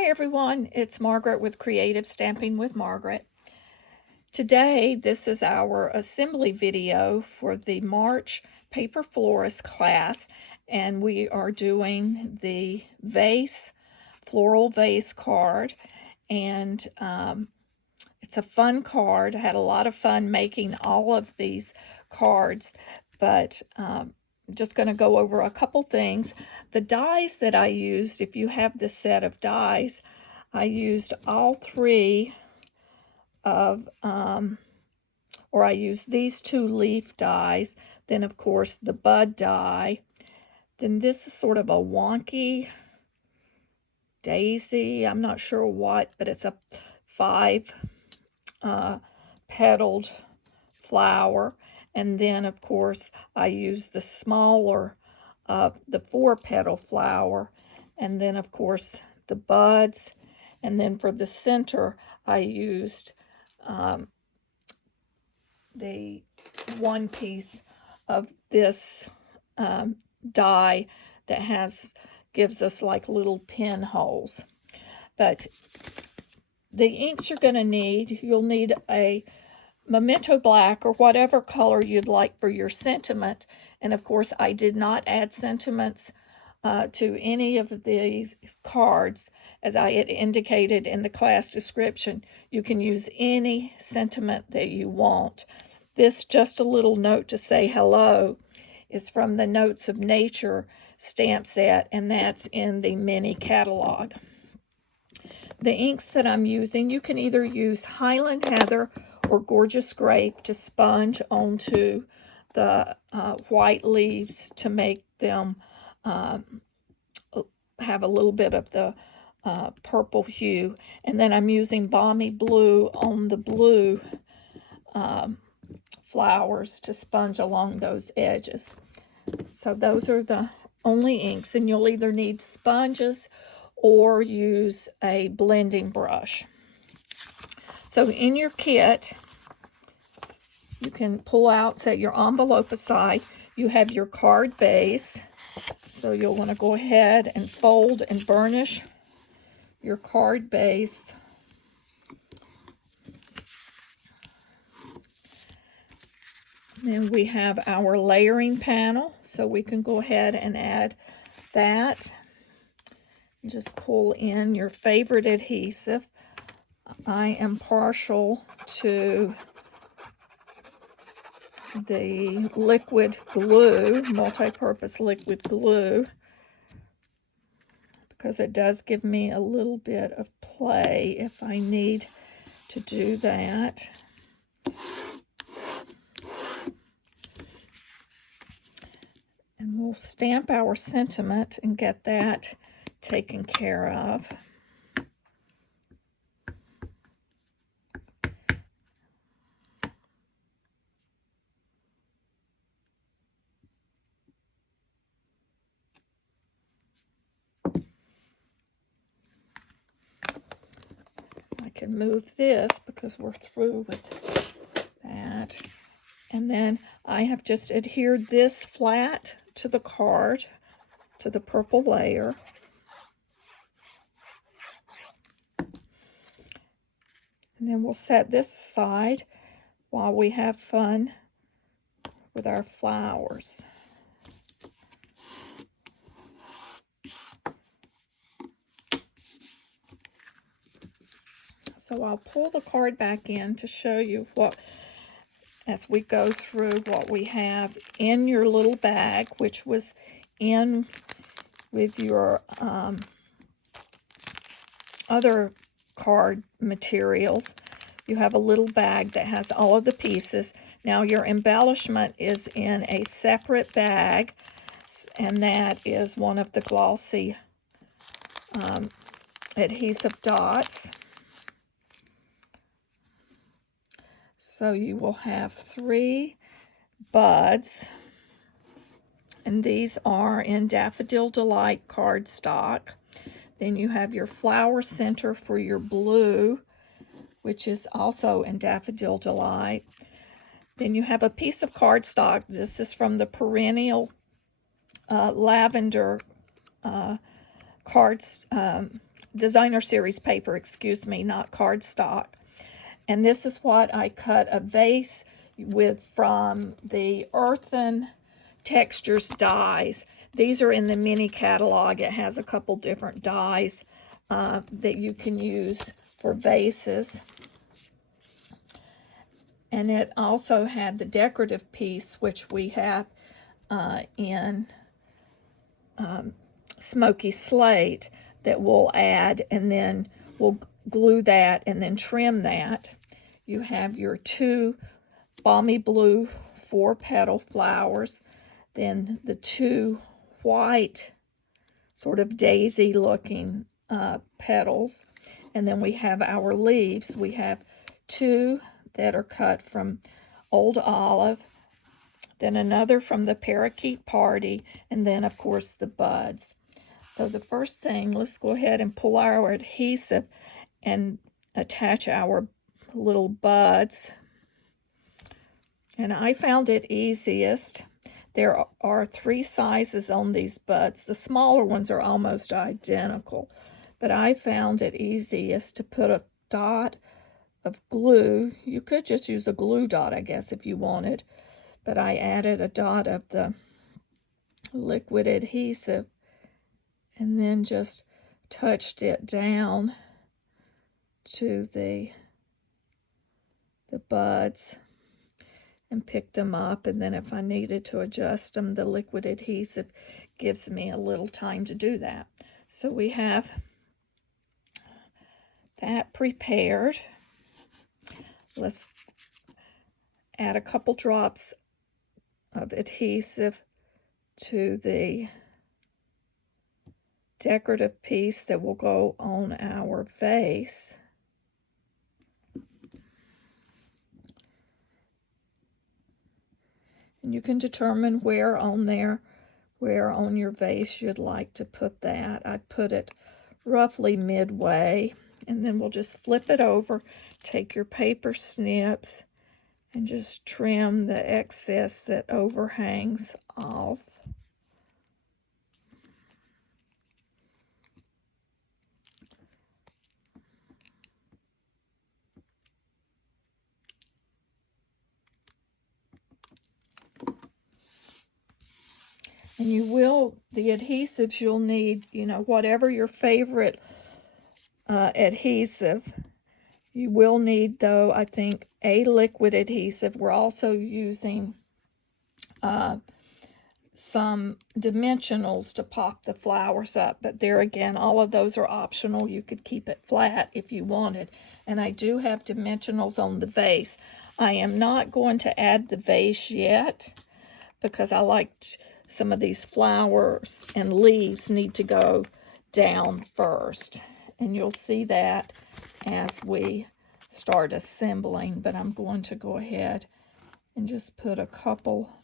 Hi everyone, it's Margaret with Creative Stamping with Margaret. Today, this is our assembly video for the March Paper Florist class, and we are doing the Vase, floral vase card, and it's a fun card. I had a lot of fun making all of these cards, but just going to go over a couple things. The dies that I used, if you have this set of dies, I used all three of, or I used these two leaf dies, then of course the bud die, then this is sort of a wonky daisy, I'm not sure what, but it's a 5 petaled flower. And then, of course, I used the smaller of the 4-petal flower. And then, of course, the buds. And then for the center, I used the one piece of this die that gives us like little pinholes. But the inks you're going to need, you'll need a Memento Black or whatever color you'd like for your sentiment. And of course, I did not add sentiments to any of these cards. As I had indicated in the class description, you can use any sentiment that you want. This Just a Little Note to Say Hello is from the Notes of Nature stamp set, and that's in the mini catalog. The inks that I'm using, you can either use Highland Heather or Gorgeous Grape to sponge onto the white leaves to make them have a little bit of the purple hue. And then I'm using Balmy Blue on the blue flowers to sponge along those edges. So those are the only inks, and you'll either need sponges or use a blending brush. So in your kit, you can pull out, set your envelope aside. You have your card base. So you'll want to go ahead and fold and burnish your card base. Then we have our layering panel. So we can go ahead and add that. Just pull in your favorite adhesive. I am partial to the liquid glue, multi-purpose liquid glue, because it does give me a little bit of play if I need to do that. And we'll stamp our sentiment and get that taken care of. I can move this because we're through with that. And then I have just adhered this flat to the card, to the purple layer. And then we'll set this aside while we have fun with our flowers. So I'll pull the card back in to show you what, as we go through what we have in your little bag, which was in with your other card materials. You have a little bag that has all of the pieces. Now your embellishment is in a separate bag, and that is one of the glossy adhesive dots. So you will have 3 buds, and these are in Daffodil Delight cardstock. Then you have your flower center for your blue, which is also in Daffodil Delight. Then you have a piece of cardstock. This is from the Perennial Lavender designer series paper, excuse me, not cardstock. And this is what I cut a vase with from the Earthen Textures dies. These are in the mini catalog. It has a couple different dies that you can use for vases. And it also had the decorative piece, which we have in Smoky Slate, that we'll add, and then we'll glue that and then trim that. You have your 2 Balmy Blue 4-petal flowers, then the 2 white sort of daisy looking petals, and then we have our leaves. We have 2 that are cut from Old Olive, then another from the Parakeet Party, and then of course the buds. So the first thing, let's go ahead and pull our adhesive and attach our little buds. And I found it easiest. There are 3 sizes on these buds. The smaller ones are almost identical, but I found it easiest to put a dot of glue. You could just use a glue dot, I guess, if you wanted, but I added a dot of the liquid adhesive and then just touched it down to the buds and picked them up. And then if I needed to adjust them, the liquid adhesive gives me a little time to do that. So we have that prepared. Let's add a couple drops of adhesive to the decorative piece that will go on our vase. And you can determine where on your vase you'd like to put that. I put it roughly midway, and then we'll just flip it over, take your paper snips, and just trim the excess that overhangs off. And the adhesives you'll need, whatever your favorite adhesive. You will need, though, I think, a liquid adhesive. We're also using some dimensionals to pop the flowers up. But there again, all of those are optional. You could keep it flat if you wanted. And I do have dimensionals on the vase. I am not going to add the vase yet because I liked some of these flowers and leaves need to go down first. And you'll see that as we start assembling. But I'm going to go ahead and just put a couple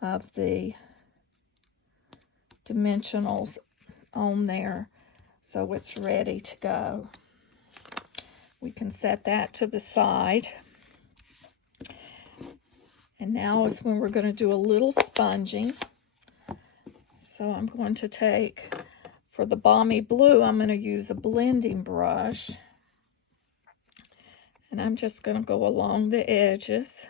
of the dimensionals on there so it's ready to go. We can set that to the side. And now is when we're going to do a little sponging. So I'm going to take, for the Balmy Blue, I'm going to use a blending brush. And I'm just going to go along the edges.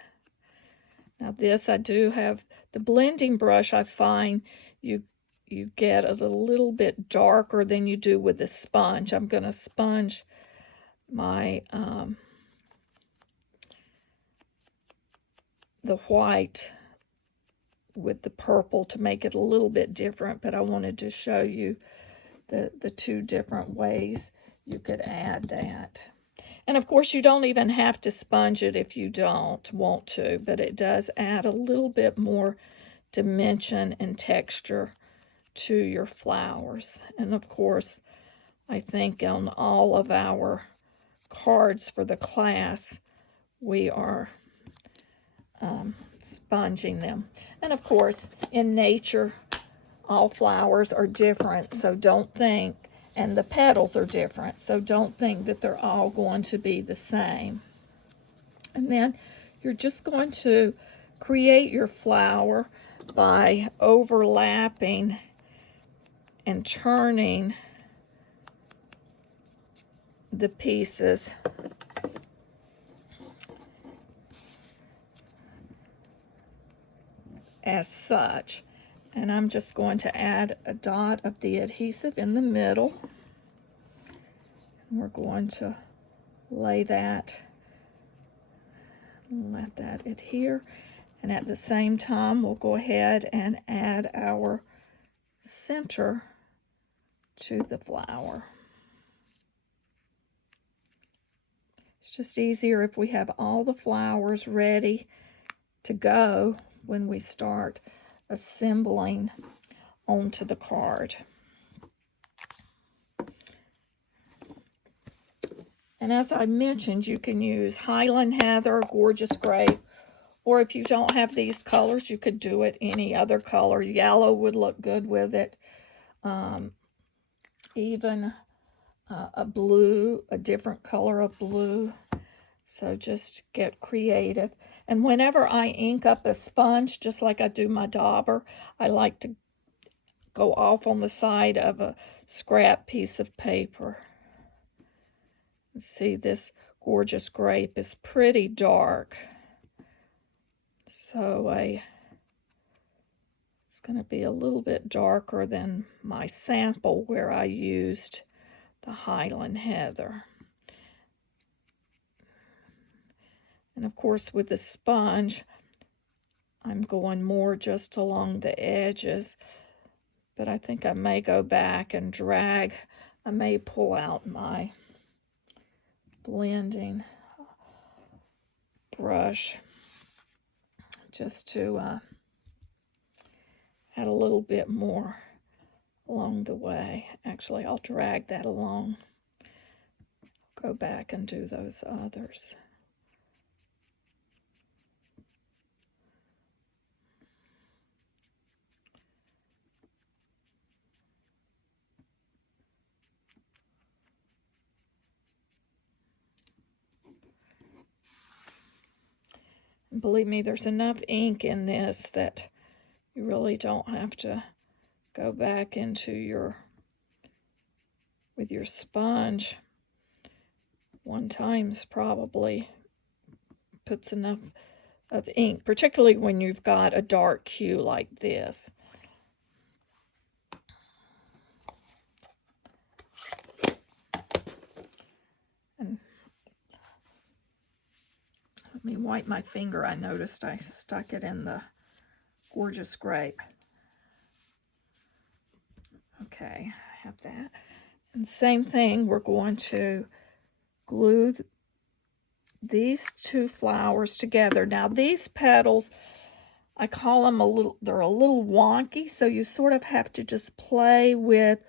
Now this, I do have, the blending brush, I find you get a little bit darker than you do with the sponge. I'm going to sponge my the white with the purple to make it a little bit different, but I wanted to show you the 2 different ways you could add that. And of course, you don't even have to sponge it if you don't want to, but it does add a little bit more dimension and texture to your flowers. And of course, I think on all of our cards for the class, we are sponging them. And of course, in nature, all flowers are different, so don't think, and the petals are different, so don't think that they're all going to be the same. And then you're just going to create your flower by overlapping and turning the pieces. As such. And I'm just going to add a dot of the adhesive in the middle. And we're going to lay that, let that adhere. And at the same time, we'll go ahead and add our center to the flower. It's just easier if we have all the flowers ready to go when we start assembling onto the card. And as I mentioned, you can use Highland Heather, Gorgeous Grape, or if you don't have these colors, you could do it any other color. Yellow would look good with it. Even a blue, a different color of blue. So just get creative. And whenever I ink up a sponge, just like I do my dauber, I like to go off on the side of a scrap piece of paper. See, this Gorgeous Grape is pretty dark. So it's going to be a little bit darker than my sample where I used the Highland Heather. And of course with the sponge, I'm going more just along the edges, but I think I may go back and drag. I may pull out my blending brush just to add a little bit more along the way. Actually, I'll drag that along. Go back and do those others. And believe me, there's enough ink in this that you really don't have to go back into with your sponge. One time's probably puts enough of ink, particularly when you've got a dark hue like this. And let me wipe my finger. I noticed I stuck it in the Gorgeous Grape. Okay, I have that. And same thing, we're going to glue these two flowers together. Now these petals, I call them they're a little wonky, so you sort of have to just play with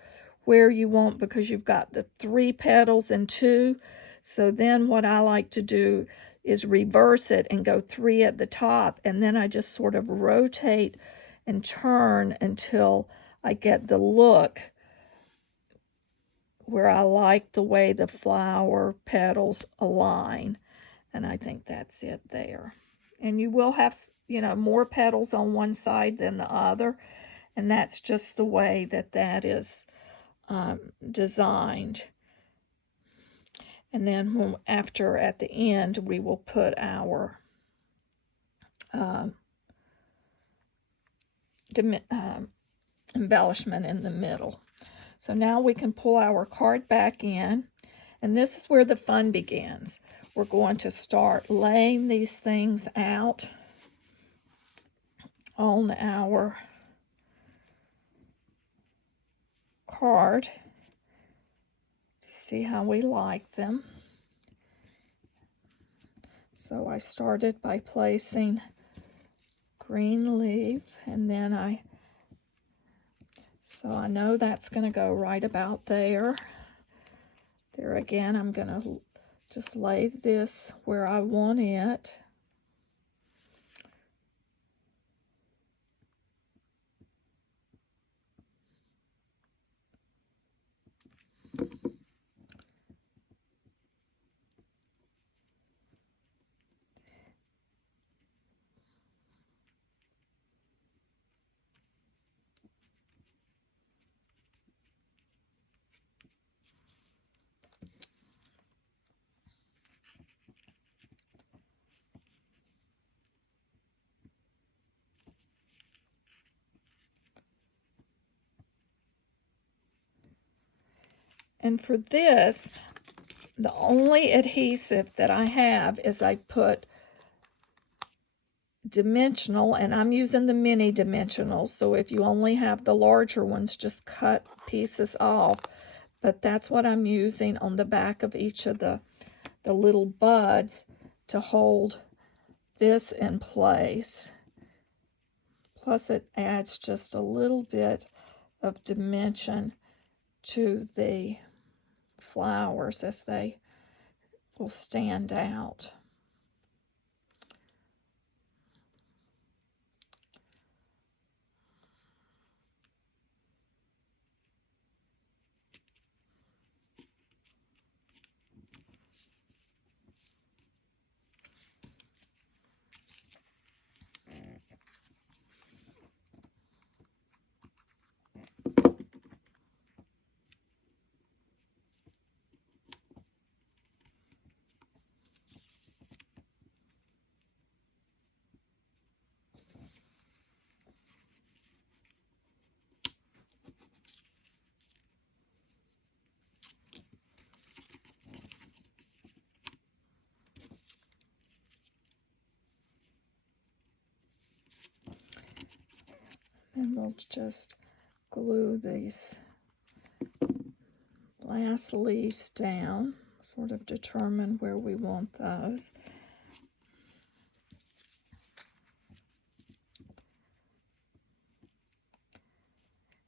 where you want, because you've got the 3 petals and 2. So then what I like to do is reverse it and go 3 at the top, and then I just sort of rotate and turn until I get the look where I like the way the flower petals align. And I think that's it there. And you will have, more petals on one side than the other. And that's just the way that is designed. And then at the end, we will put our embellishment in the middle. So now we can pull our card back in, and this is where the fun begins. We're going to start laying these things out on our card to see how we like them. So I started by placing green leaf, and then so I know that's going to go right about there. There again, I'm going to just lay this where I want it. And for this, the only adhesive that I have is I put dimensional, and I'm using the mini dimensional, so if you only have the larger ones, just cut pieces off. But that's what I'm using on the back of each of the little buds to hold this in place. Plus it adds just a little bit of dimension to the flowers as they will stand out. And we'll just glue these last leaves down, sort of determine where we want those.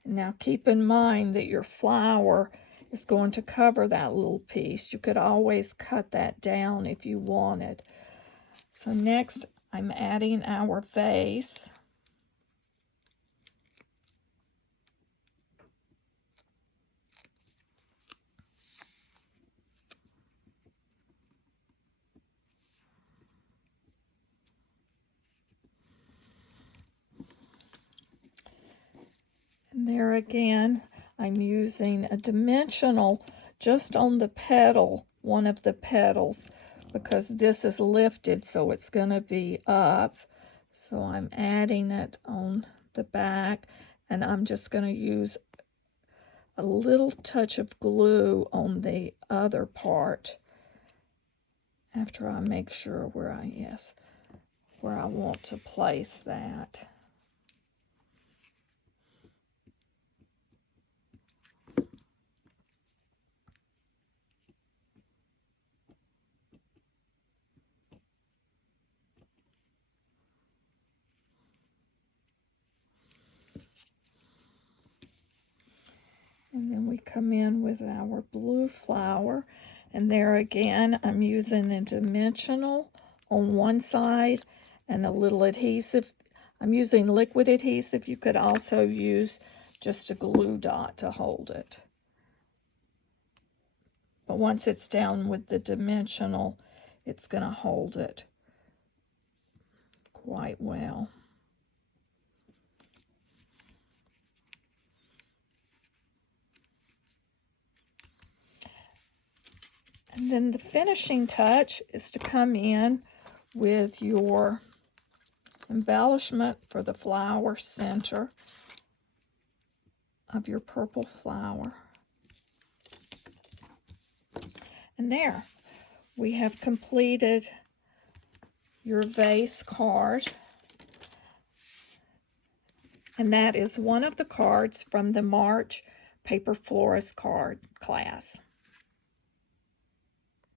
Now keep in mind that your flower is going to cover that little piece. You could always cut that down if you wanted. So next I'm adding our vase. And there again, I'm using a dimensional just on the petal, one of the petals, because this is lifted, so it's going to be up. So I'm adding it on the back, and I'm just going to use a little touch of glue on the other part after I make sure where I want to place that. And then we come in with our blue flower, and there again I'm using a dimensional on one side and a little adhesive. I'm using liquid adhesive. You could also use just a glue dot to hold it. But once it's down with the dimensional, it's going to hold it quite well. And then the finishing touch is to come in with your embellishment for the flower center of your purple flower. And there, we have completed your vase card. And that is one of the cards from the March Paper Florist card class.